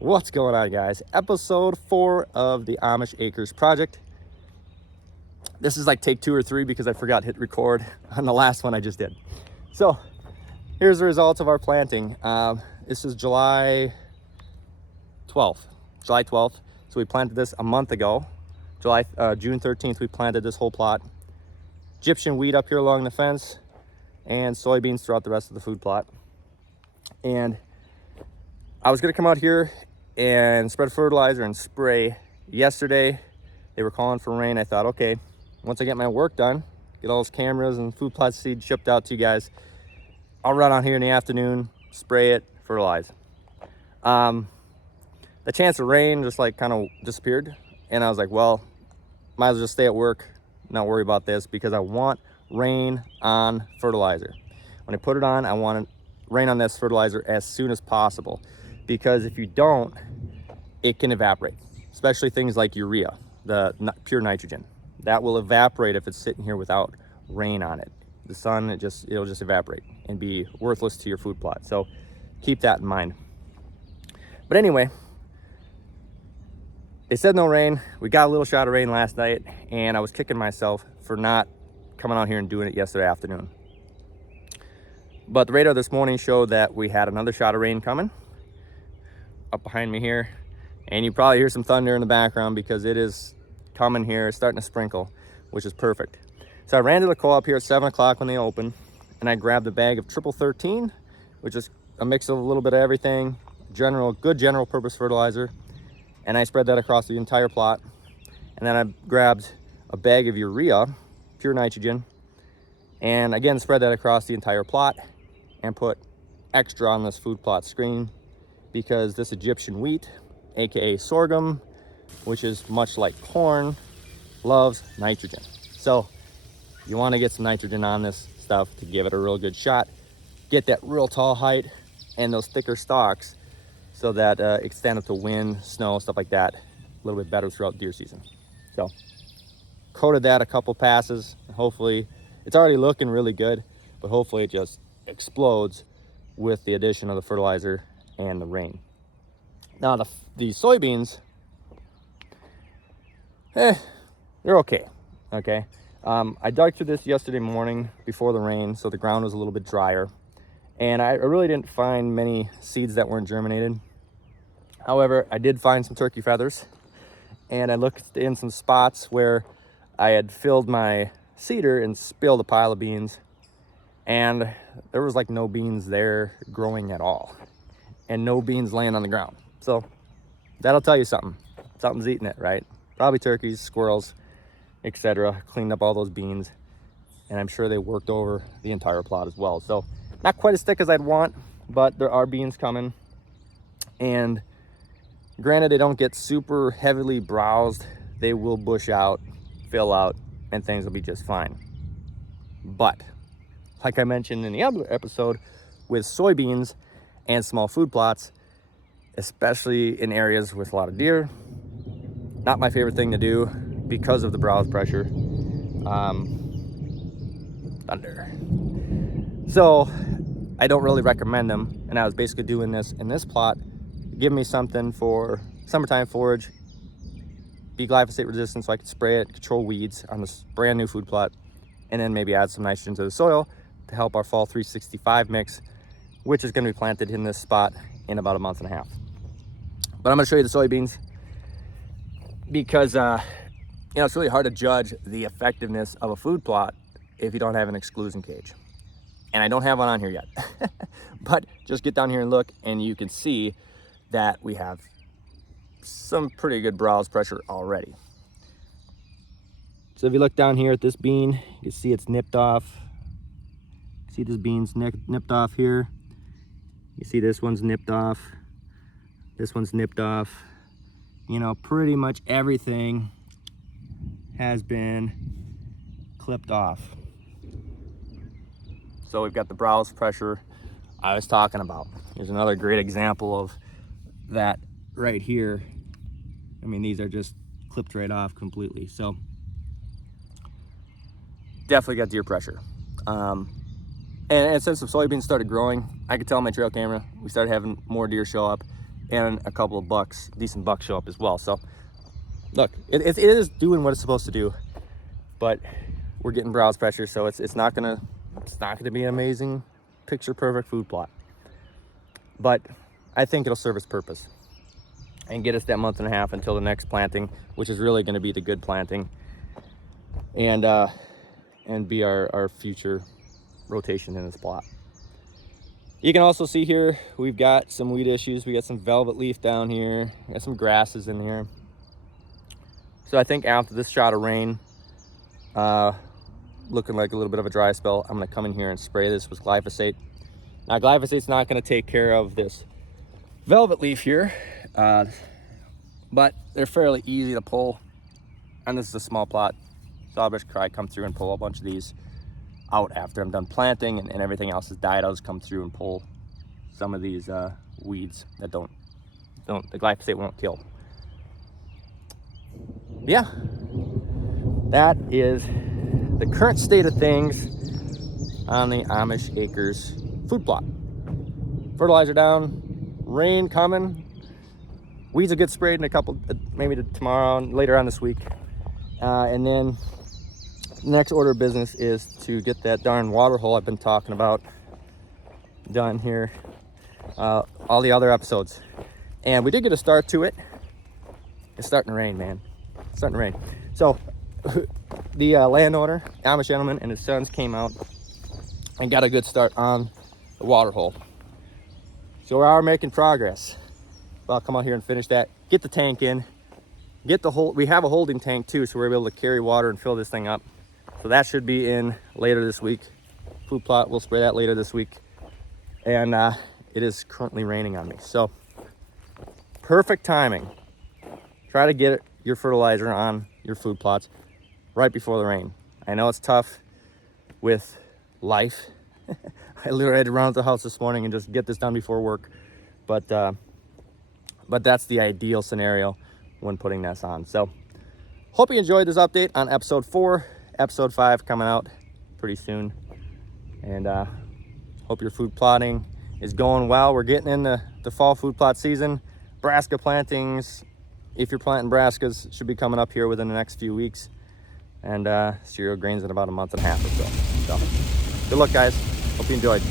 What's going on, guys? Episode 4 of the Amish Acres Project. This is like take 2 or 3 because I forgot to hit record on the last one I just did. So here's the results of our planting. This is July 12th. So we planted this a month ago. June 13th, we planted this whole plot. Egyptian wheat up here along the fence and soybeans throughout the rest of the food plot. And I was gonna come out here and spread fertilizer and spray yesterday. They were calling for rain. I thought, okay, once I get my work done, get all those cameras and food plot seed shipped out to you guys, I'll run out here in the afternoon, spray it, fertilize. The chance of rain just like kind of disappeared. And I was like, well, might as well just stay at work, not worry about this, because I want rain on fertilizer. When I put it on, I want rain on this fertilizer as soon as possible, because if you don't, it can evaporate, especially things like urea, the pure nitrogen. That will evaporate if it's sitting here without rain on it. The sun, it'll just evaporate and be worthless to your food plot. So keep that in mind. But anyway, they said no rain. We got a little shot of rain last night, and I was kicking myself for not coming out here and doing it yesterday afternoon. But the radar this morning showed that we had another shot of rain coming up behind me here. And you probably hear some thunder in the background because it is coming here. It's starting to sprinkle, which is perfect. So I ran to the co-op here at 7 o'clock when they opened, and I grabbed a bag of triple 13, which is a mix of a little bit of everything, good general purpose fertilizer. And I spread that across the entire plot. And then I grabbed a bag of urea, pure nitrogen, and again spread that across the entire plot and put extra on this food plot screen, because this Egyptian wheat, aka sorghum, which is much like corn, loves nitrogen. So you want to get some nitrogen on this stuff to give it a real good shot, get that real tall height and those thicker stalks, so that it can stand up to wind, snow, stuff like that a little bit better throughout deer season. So coated that a couple passes. Hopefully, it's already looking really good, but hopefully it just explodes with the addition of the fertilizer and the rain. Now the soybeans, they're okay. I dug through this yesterday morning before the rain, so the ground was a little bit drier, and I really didn't find many seeds that weren't germinated. However, I did find some turkey feathers, and I looked in some spots where I had filled my seeder and spilled a pile of beans, and there was like no beans there growing at all, and no beans laying on the ground. So that'll tell you something. Something's eating it, right? Probably turkeys, squirrels, etc. Cleaned up all those beans, and I'm sure they worked over the entire plot as well. So not quite as thick as I'd want, but there are beans coming. And granted, they don't get super heavily browsed. They will bush out, fill out, and things will be just fine. But like I mentioned in the other episode, with soybeans and small food plots, especially in areas with a lot of deer, not my favorite thing to do because of the browse pressure. Thunder. So I don't really recommend them, and I was basically doing this in this plot. Give me something for summertime forage, be glyphosate resistant so I could spray it, control weeds on this brand new food plot, and then maybe add some nitrogen to the soil to help our fall 365 mix, which is going to be planted in this spot in about a month and a half. But I'm going to show you the soybeans because it's really hard to judge the effectiveness of a food plot if you don't have an exclusion cage. And I don't have one on here yet. But just get down here and look, and you can see that we have some pretty good browse pressure already. So if you look down here at this bean, you can see it's nipped off. See this bean's nipped off here. You see this one's nipped off. This one's nipped off. Pretty much everything has been clipped off. So we've got the browse pressure I was talking about. Here's another great example of that right here. I mean, these are just clipped right off completely. So definitely got deer pressure. And since the soybeans started growing, I could tell on my trail camera, we started having more deer show up. and a couple of bucks, decent bucks show up as well. So look, it is doing what it's supposed to do, but we're getting browse pressure, so it's not gonna be an amazing picture perfect food plot, but I think it'll serve its purpose and get us that month and a half until the next planting, which is really going to be the good planting, and be our future rotation in this plot. You can also see here we've got some weed issues. We got some velvet leaf down here, we got some grasses in here. So I think after this shot of rain, looking like a little bit of a dry spell, I'm going to come in here and spray this with glyphosate. Now glyphosate's not going to take care of this velvet leaf here, but they're fairly easy to pull, and this is a small plot, so I'll just come through and pull a bunch of these out after I'm done planting, and everything else is died. I'll just come through and pull some of these weeds that the glyphosate won't kill. Yeah, that is the current state of things on the Amish Acres food plot. Fertilizer down, rain coming, weeds will get sprayed in a couple, maybe tomorrow and later on this week, and then the next order of business is to get that darn water hole I've been talking about done here, all the other episodes. And we did get a start to it. It's starting to rain, man. It's starting to rain. So the landowner, Amish gentleman, and his sons came out and got a good start on the water hole. So we are making progress. Well, I'll come out here and finish that, get the tank in, get the whole, we have a holding tank too, so we're able to carry water and fill this thing up. So that should be in later this week. Food plot, we'll spray that later this week. And it is currently raining on me. So perfect timing. Try to get your fertilizer on your food plots right before the rain. I know it's tough with life. I literally had to run out the house this morning and just get this done before work. But that's the ideal scenario when putting this on. So hope you enjoyed this update on episode 4. Episode 5 coming out pretty soon. And hope your food plotting is going well. We're getting in the fall food plot season. Brassica plantings, if you're planting brassicas, should be coming up here within the next few weeks. And cereal grains in about a month and a half or so. So good luck, guys. Hope you enjoyed.